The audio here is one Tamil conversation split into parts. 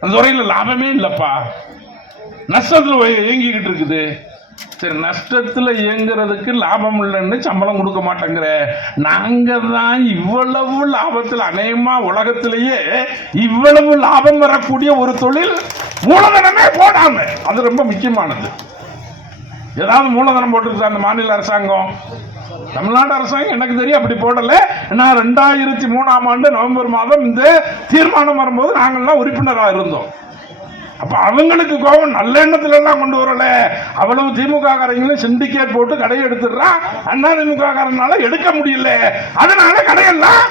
அந்த துறையில் லாபமே இல்லப்பா, நஷ்டத்தில் இயங்கிக்கிட்டு இருக்குது. சரி, நஷ்டத்தில் இயங்குறதுக்கு லாபம் இல்லைன்னு சம்பளம் கொடுக்க மாட்டேங்கிற நாங்க தான் இவ்வளவு லாபத்தில் அநேகமா உலகத்திலேயே இவ்வளவு லாபம் வரக்கூடிய ஒரு தொழில் மூலதனமே போடாம, அது ரொம்ப முக்கியமானது. ஏதாவது மூலதனம் போட்டுருக்கு அந்த மாநில அரசாங்கம்? தமிழ்நாடு அரசாங்கம் எனக்கு தெரியும் அப்படி போடல. நான் 2003ஆம் ஆண்டு நவம்பர் மாதம் இந்த தீர்மானம் வரும்போது நாங்கள்லாம் உறுப்பினராக இருந்தோம். அப்ப அவங்களுக்கு கோபம் நல்ல எண்ணத்துல எல்லாம் கொண்டு வரல. அவ்வளவு திமுக காரங்களும் சிண்டிகேட் போட்டு கடையை எடுத்துடுறான். அண்ணா திமுக காரனால எடுக்க முடியல, அதனால கடையெல்லாம்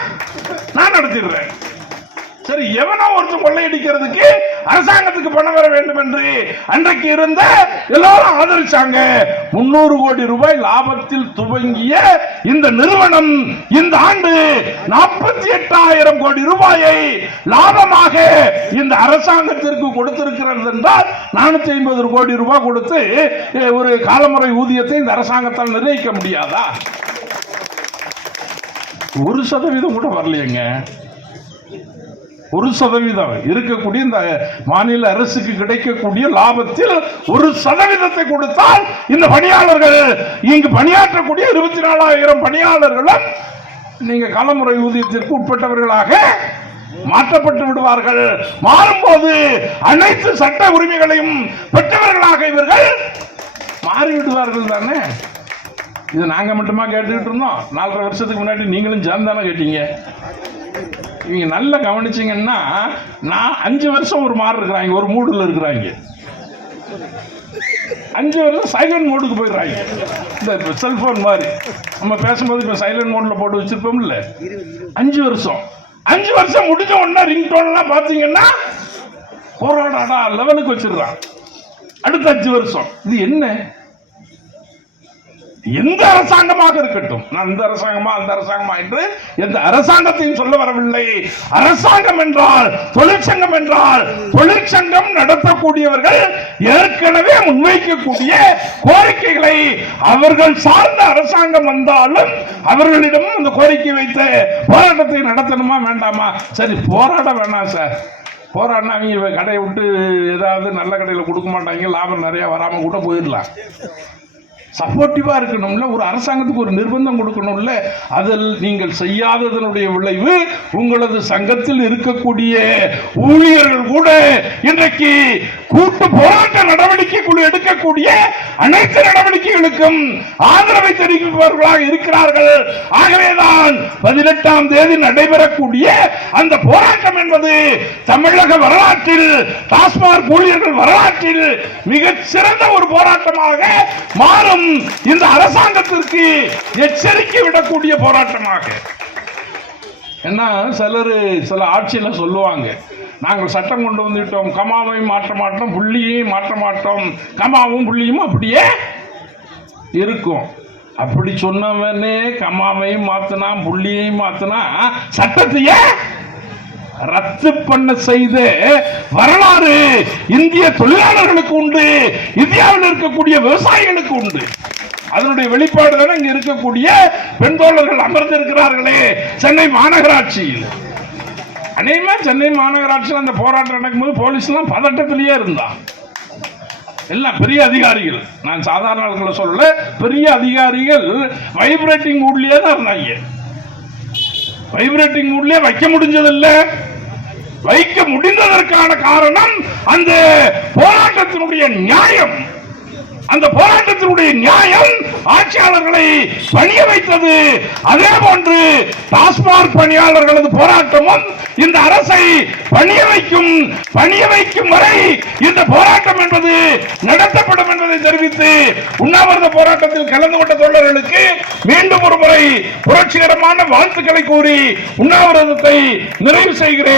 நான் நடத்திடுறேன். சரி, எவனோ ஒருத்தர் கொள்ளையடிக்கிறதுக்கு அரசாங்கத்துக்கு பணம் வர வேண்டும் என்று அன்றைக்கு இருந்த எல்லாரும் ஆதரிச்சாங்க. 300 கோடி ரூபாய் லாபத்தில் துவங்கிய இந்த நிறுவனம் இந்த ஆண்டு 48,000 கோடி ரூபாயை லாபமாக இந்த அரசாங்கத்திற்கு கொடுத்திருக்கிறது என்றால் 450 கோடி ரூபாய் கொடுத்து ஒரு காலமுறை ஊதியத்தை இந்த அரசாங்கத்தால் நிர்ணயிக்க முடியாதா? 1% கூட வரலையேங்க. 1% இருக்கக்கூடிய இந்த மாநில அரசுக்கு கிடைக்கக்கூடிய லாபத்தில் 1% கொடுத்தால் இந்த பணியாளர்கள், இங்கு பணியாற்றக்கூடிய 24,000 பணியாளர்களும் நீங்க காலமுறை ஊதியத்திற்கு உட்பட்டவர்களாக மாற்றப்பட்டு விடுவார்கள். மாறும்போது அனைத்து சட்ட உரிமைகளையும் பெற்றவர்களாக இவர்கள் மாறிவிடுவார்கள் தானே. இது நாங்க மட்டுமா கேட்டுக்கிட்டு இருந்தோம்? 4.5 வருஷத்துக்கு முன்னாடி நீங்களும் சேர்ந்தானே கேட்டீங்க. இவங்க நல்லா கவனிச்சிங்கன்னா, நான் 5 வருஷம் ஒரு மாதிரி இருக்கிறாங்க, ஒரு மூடில் இருக்கிறாங்க. 5 வருஷம் சைலண்ட் மோடுக்கு போயிடுறாங்க. இந்த செல்போன் மாதிரி நம்ம பேசும்போது இப்போ சைலண்ட் மோடில் போட்டு வச்சிருப்போம்ல. 5 வருஷம் முடிஞ்ச உடனே ரிங் டோன்லாம் பார்த்தீங்கன்னா போராடாடா லெவலுக்கு வச்சிடுறான். அடுத்த 5 வருஷம் இது என்ன? எந்த அரசாங்கமாக இருக்கட்டும், நான் இந்த அரசாங்கமா அந்த அரசாங்கமா என்று எந்த அரசாங்கத்தையும் சொல்ல வரவில்லை. அரசாங்கம் என்றால் தொழிற்சங்கம் என்றால் தொழிற்சங்கம் நடத்தக்கூடியவர்கள் ஏற்கனவே முன்வைக்கக்கூடிய கோரிக்கைகளை அவர்கள் சார்ந்த அரசாங்கம் வந்தாலும் அவர்களிடம் அந்த கோரிக்கை வைத்த போராட்டத்தை நடத்தணுமா வேண்டாமா? சரி, போராட வேணாம் சார். போராடினா அவங்க கடையை விட்டு ஏதாவது நல்ல கடையில் கொடுக்க மாட்டாங்க, லாபம் நிறைய வராம கூட போயிடலாம். சப்போர்ட்டிவா இருக்கணும்ல, ஒரு அரசாங்கத்துக்கு ஒரு நிர்பந்தம் கொடுக்கணும்ல. அதில் நீங்கள் செய்யாததனுடைய விளைவு உங்களது சங்கத்தில் இருக்கக்கூடிய ஊழியர்கள் கூட இன்றைக்கு கூட்டு போராட்ட நடவடிக்கை குழு எடுக்கக்கூடிய அனைத்து நடவடிக்கைகளுக்கும் ஆதரவை தெரிவிப்பவர்களாக இருக்கிறார்கள். ஆகவேதான் 18ஆம் தேதி நடைபெறக்கூடிய அந்த போராட்டம் என்பது தமிழக வரலாற்றில், டாஸ்மாக் ஊழியர்கள் வரலாற்றில் மிகச் சிறந்த ஒரு போராட்டமாக மாறும். இந்த அரசாங்கத்திற்கு எச்சரிக்கை விடக்கூடிய போராட்டமாக. என்ன சில ஆட்சியில சொல்லுவாங்க, நாங்கள் சட்டம் கொண்டு வந்துட்டோம், கமாவையும் மாற்ற மாட்டோம், புள்ளியையும் மாற்ற மாட்டோம், கமாவும் புள்ளியும் அப்படியே இருக்கும். அப்படி சொன்னவனே கமாவையும் மாத்தினா புள்ளியையும் மாத்தினா சட்டத்தையே ரத்து பண்ண செய்த வரலாறு இந்திய தொழிலாளர்களுக்கு உண்டு, இந்தியாவில் இருக்கக்கூடிய விவசாயிகளுக்கு உண்டு. அதனுடைய வெளிப்பாடு தானே இங்க இருக்கக்கூடிய பெண் தோழர்கள் அமர்ந்திருக்கிறார்களே சென்னை மாநகராட்சியில். அநேகமா சென்னை மாநகராட்சியில் அந்த போராட்டம் நடக்கும்போது போலீஸ் எல்லாம் பதட்டத்திலேயே இருந்தா. எல்லாம் பெரிய அதிகாரிகள், நான் சாதாரண ஆட்களை சொல்லல, பெரிய அதிகாரிகள் வைப்ரேட்டிங் மூட்லயே தான் இருந்தாங்க. வைப்ரேட்டிங் மூட்லயே வைக்க முடிஞ்சதில்லை. வைக்க முடிந்ததற்கான காரணம் அந்த போராட்டத்தினுடைய நியாயம். அந்த போராட்டத்தினுடைய நியாயம் ஆட்சியாளர்களை பணிய வைத்தது. அதே போன்று டாஸ்மாக் பணியாளர்களது போராட்டமும் இந்த அரசை பணிய வைக்கும் வரை இந்த போராட்டம் என்பது நடத்தப்படும் என்பதை தெரிவித்து உண்ணாவிரத போராட்டத்தில் கலந்து கொண்ட தோழர்களுக்கு மீண்டும் ஒரு முறை புரட்சிகரமான வாழ்த்துக்களை கூறி உண்ணாவிரதத்தை நிறைவு செய்கிறேன்.